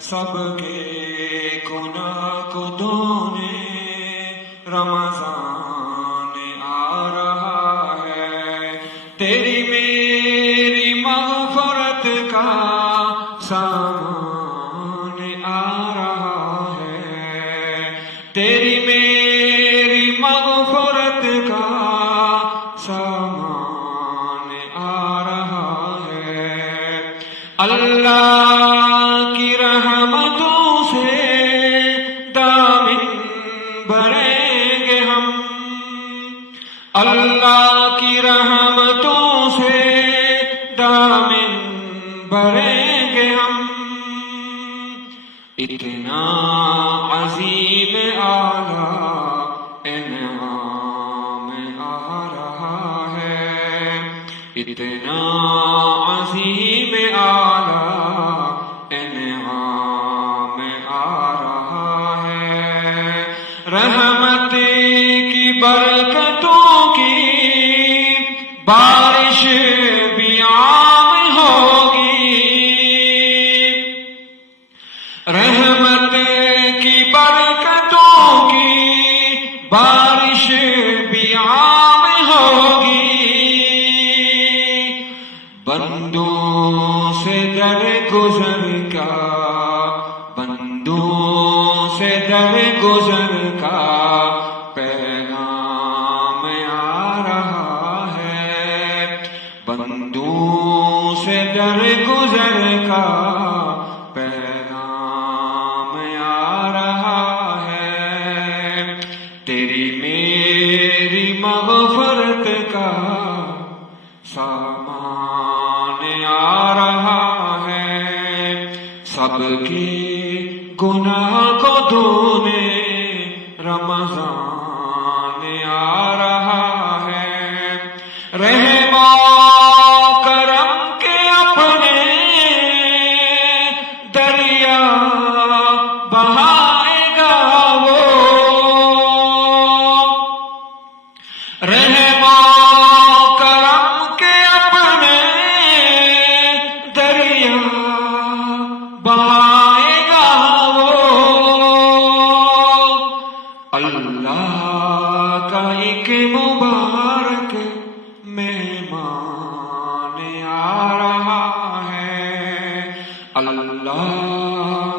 سب کے گناہ کو دھونے رمضان آ رہا ہے، تیری میری مغفرت کا سامان آ رہا ہے، تیری میری مغفرت کا سامان آ رہا ہے۔ اللہ کی رحمتوں سے دامن بھریں گے ہم، اللہ کی رحمتوں سے دامن بھریں گے ہم، اتنا عظیم اعلیٰ انعام آ رہا ہے، اتنا عظیم اعلیٰ انعام آ رہا ہے، رحمت کی برکتوں کی بارش بھی عام ہوگی، رحمت کی برکتوں کی بارش بھی عام ہوگی، بندوں سے در گزر کا، بندوں سے در گزر کا پیغام آ رہا ہے، بندوں سے در گزر کا پیغام آ رہا ہے، تیری میری مغفرت کا سامان آ رہا ہے، سب کے گناہ کو دھونے رمضان آ رہا ہے، رحم و کرم کے اپنے دریا بہائے گا وہ، رحم و کرم کے اپنے دریا بہائے گا وہ، اللہ کا ایک مبارک مہمان آ رہا ہے، اللہ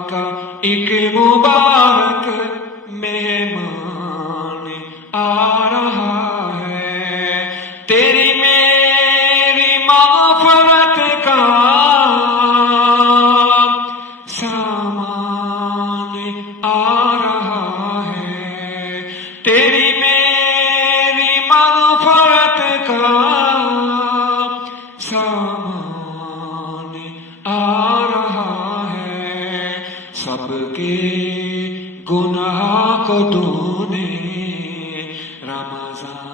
کا ایک مبارک مہمان آ رہا ہے، تیری میری مغفرت کا سامان آ رہا ہے، تیری میری مغفرت کا سامان آ رہا ہے، سب کے گناہ کو دھونے رمضان